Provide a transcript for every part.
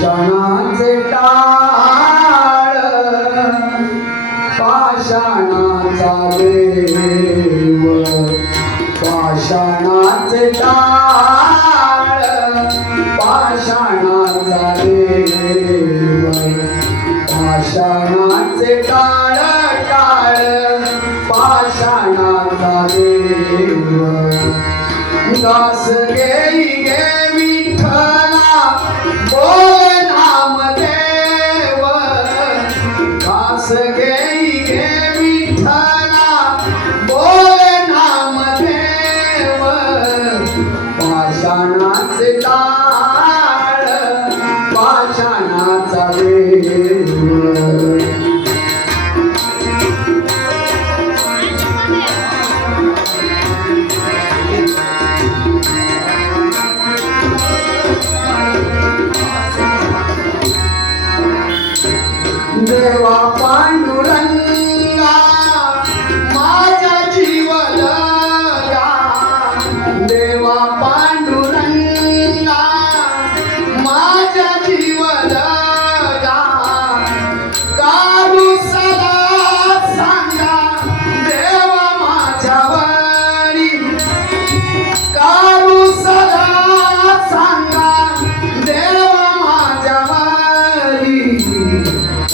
पाषाणाचे टाळ पाषाणाचा देव पाषाणाचे टाळ पाषाणाचा देव पाषाणाचे टाळ टाळ पाषाणाचा देव दास गेई गे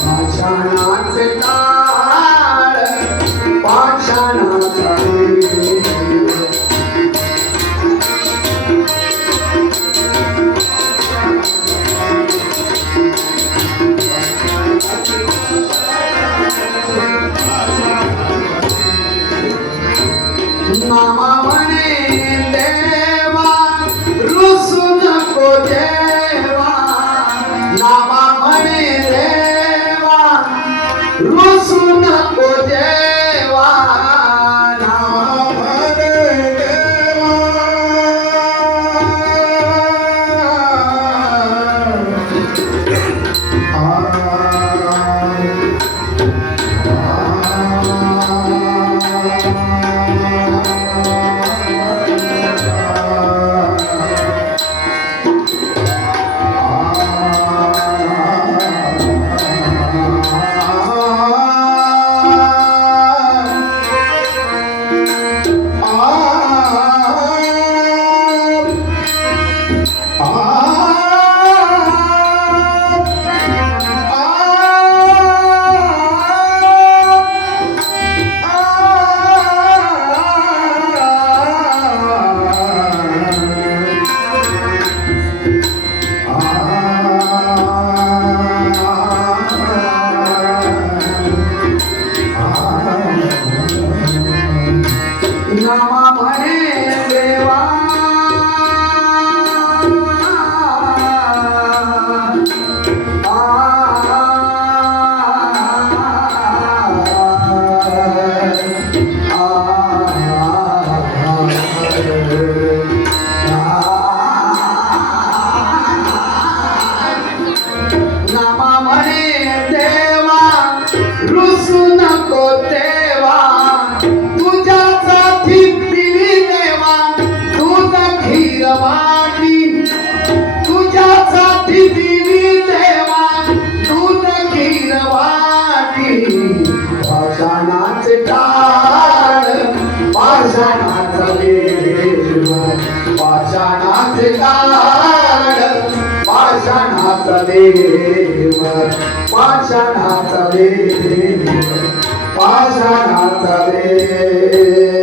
My child. nosso na mulher Ah! पाषाणाचे कारण पाषाणाचा देव पाषाणाचा देव पाषाणाचा देव.